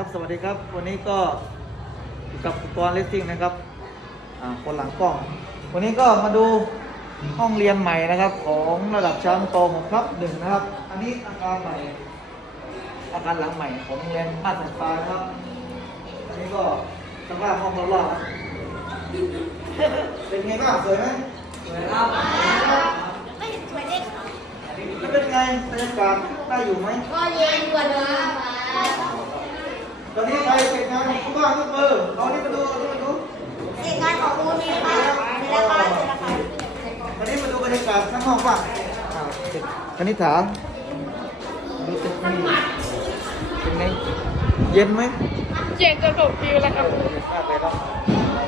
ครับสวัสดีครับ วันนี้ก็อยู่กับอุปกรณ์เลสซิ่งนะครับอ่าคนหลังกล้อง วันนี้ก็มาดูห้องเรียนใหม่นะครับ ของระดับชั้นป .6 ครับหนึ่งนะครับ อันนี้อาคารใหม่ อาคารหลังใหม่ของโรงเรียนบ้านสันฟ้านะครับอันนี้ก็สภาพห้องรอบๆครับเป็นไงบ้างสวยไหมสวยครับไม่เห็นสวยเด็กค่ะแล้วเป็นไงบรรยากาศได้อยู่ไหมก็เย็นกว่าเดิม ไปเสร็จงานทุกบ้านทุกเบอร์เอานี่มาดูนี่มาดูเสร็จงานของคุณนี่นะคะเสร็จแล้วค่ะเสร็จแล้วค่ะวันนี้มาดูบรรยากาศข้างห้องบ้างอ่าเสร็จคณิษฐาดูตึกนี่เป็นไงเย็นไหมเย็นจนผมฟิวแล้วครับมากเลยเนาะ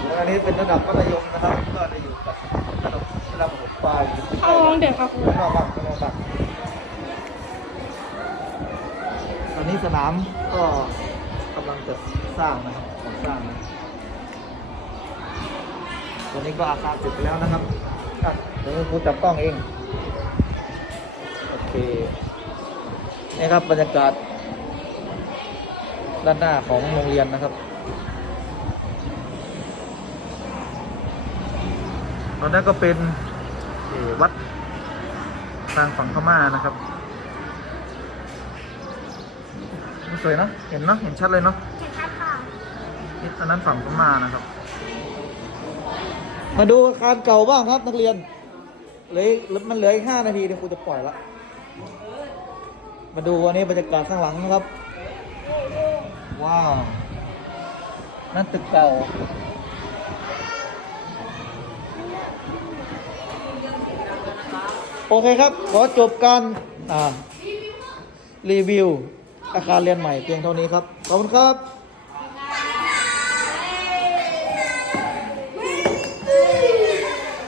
แล้วอันนี้เป็นระดับมัธยมนะครับ ก็จะอยู่กับระดับระดับหกปลายเข้าห้องเดี๋ยวครับครูข้างนอกบ้างข้างนอกบ้างตอนนี้สนามก็ำลังจะสร้างนะครับก่อสร้างนะตอนนี้ก็อาคารเสร็จไปแล้วนะครับเดี๋ยวครูจับกล้องเอง โอเค นี่ครับบรรยากาศ ด้านหน้าของโรงเรียนนะครับตอนนั้นก็เป็นวัดทางฝั่งพม่านะครับ สวยเนอะเห็นเนาะเห็นชัดเลยเนาะเห็นชัดค่ะนี่อันนั้นฝั่งพม่านะครับ มาดูอาคารเก่าบ้างครับนักเรียนเหลืออีกมันเหลืออีกห้านาทีเดี๋ยวครูจะปล่อยละมาดูวันนี้บรรยากาศข้างหลังนะครับ ว้าว นั่นตึกเก่าโอเคครับ ขอจบการอ่ารีวิว อาคารเรียนใหม่เพียงเท่านี้ครับ ขอบคุณครับ